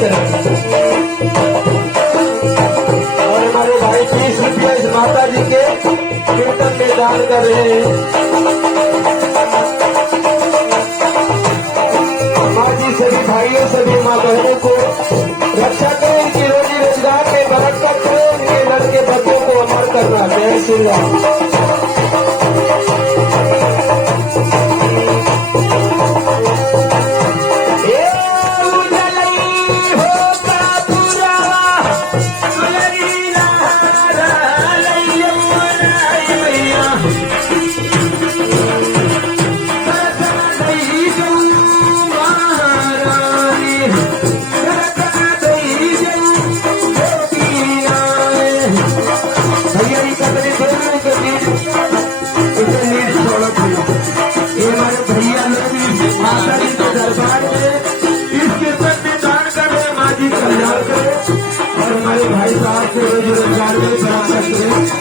करें। और हमारे भाई 20 रुपया इस माता जी के कीर्तन में दान कर रहे हैं। माँ जी सभी भाइयों सभी माँ बहनों को रक्षा करें, इनकी रोजी रोजगार में बरकत करें, इनके लड़के बच्चों को अमर करना। जय श्री राम। भाई साहब के रोजगार में बराबर करें।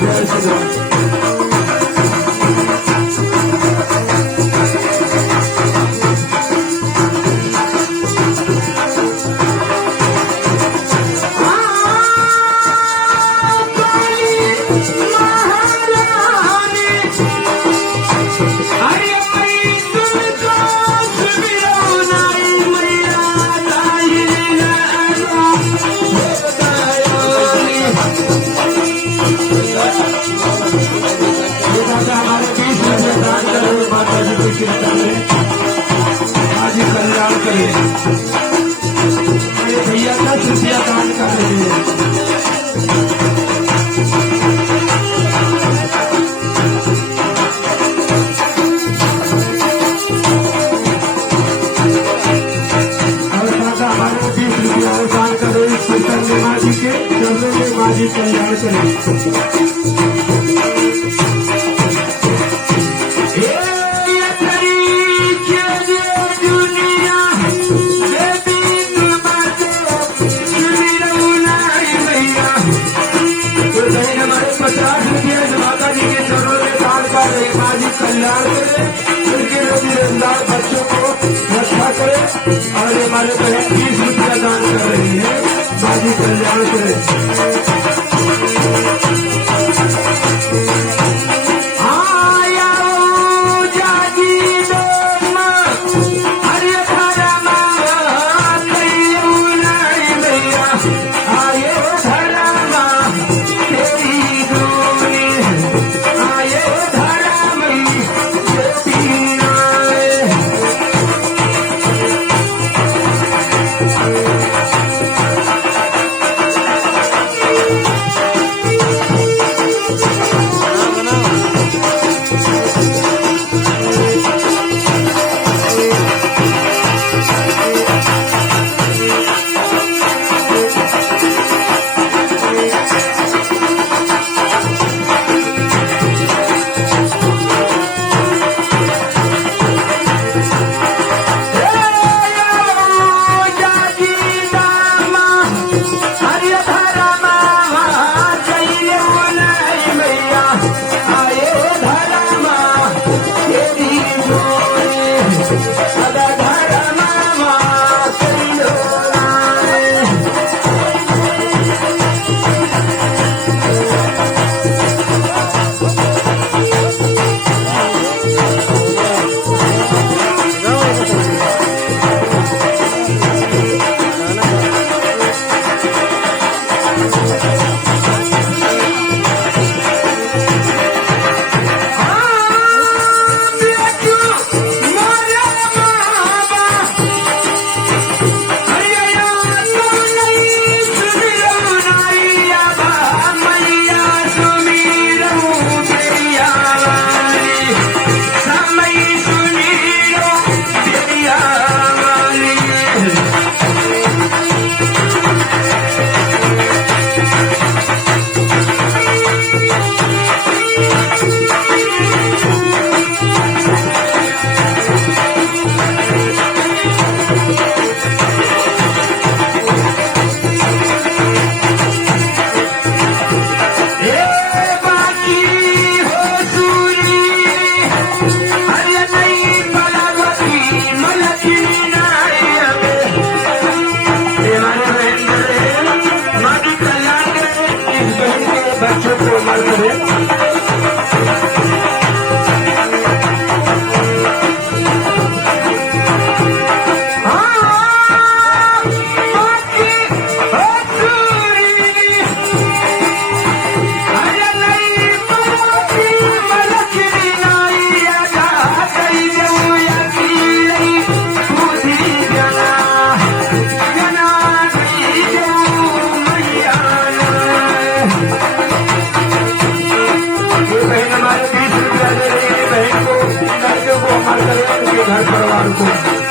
आज कल्याण करें। मेरे भैया 10 रुपया दान कर रहे हैं। और दादा हमारे 20 रुपया और दान करें। इस कीर्तन में माँ जी के चरणों में माँ जी कल्याण करें। कल्याण करें, उनके रोजी रोजगार बच्चों को रक्षा करें। और हमारे बहन 20 रुपया दान कर रही है। बाजी कल्याण करें। परिवार को